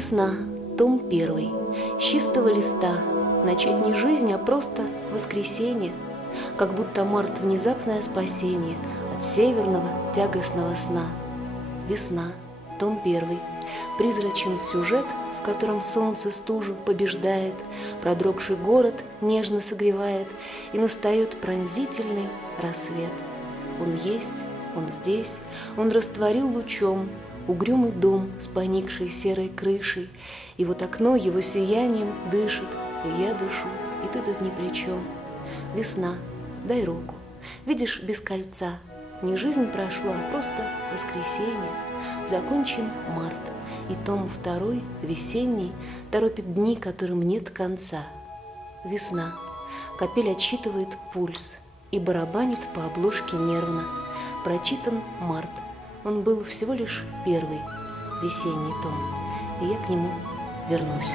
Весна, том 1, с чистого листа. Начать не жизнь, а просто воскресенье, как будто март — внезапное спасение от северного тягостного сна. Весна, том 1, призрачен сюжет, в котором солнце стужу побеждает, продрогший город нежно согревает, и настает пронзительный рассвет. Он есть, он здесь, он растворил лучом угрюмый дом с поникшей серой крышей, и вот окно его сиянием дышит, и я дышу, и ты тут ни при чем. Весна, дай руку, видишь, без кольца. Не жизнь прошла, а просто воскресенье. Закончен март, и том 2, весенний, торопит дни, которым нет конца. Весна, капель отсчитывает пульс и барабанит по обложке нервно. Прочитан март, он был всего лишь 1, весенний том, и я к нему вернусь.